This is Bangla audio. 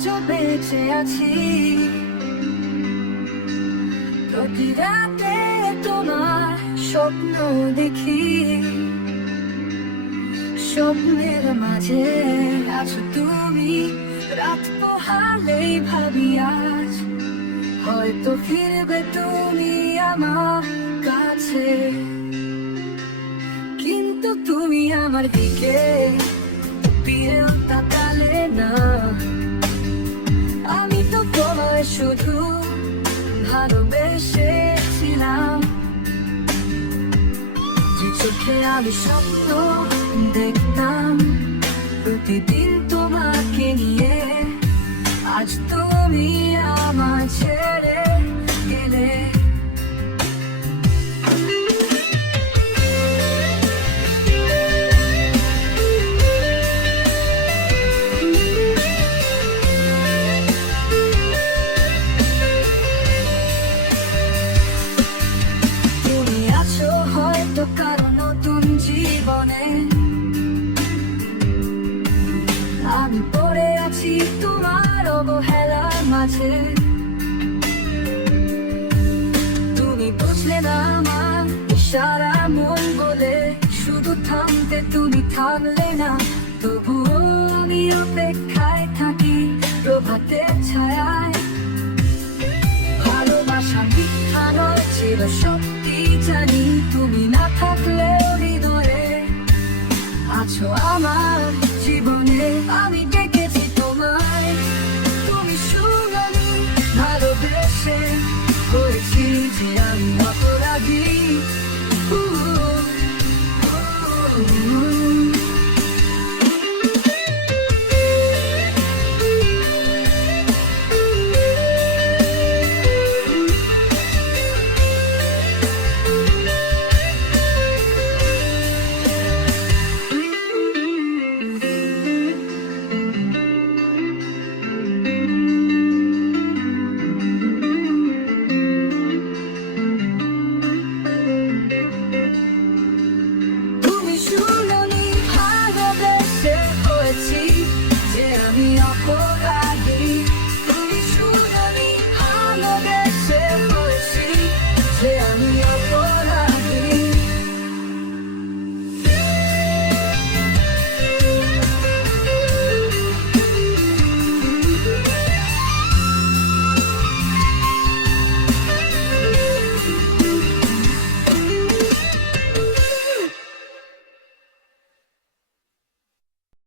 আজও বেঁচে আছি। প্রতি রাতে তোমার স্বপ্ন দেখি, স্বপ্নের মাঝে আছো তুমি। রাত পোহালেই ভাবি আজ হয়তো ফিরবে তুমি আমার কাছে, কিন্তু তুমি আমার দিকে ফিরেও তাকালে না। আমি তো তোমায় শুধু ভালোবেসেছিলাম, যে চোখে আমি স্বপ্ন দেখতাম প্রতিদিন তোমাকে নিয়ে। আজ তুমি আমার ছেড়ে গেলে। তুমি আছো হয়তো কারো নতুন জীবনে, আমি পড়ে আছি তোমার অবহেলার মাঝে। তুমি বুঝলে না আমার ইশারা মন বলে, শুধু থামতে তুমি থামলে না। তবুও আমি অপেক্ষায় থাকি প্রভাতের ছায়ায়। ভালোবাসা মিথ্যা নয়, ছিল সত্যি জানি। তুমি না থাকলেও হৃদয়ে আছো আমার জীবনে। আমি ডেকেছি তোমায়, তুমি শুনোনি। ভালোবেসে হয়েছি যে আমি অপরাধী। শুনোনি, ভালোবেসে হয়েছি যে আমি অপরাধী।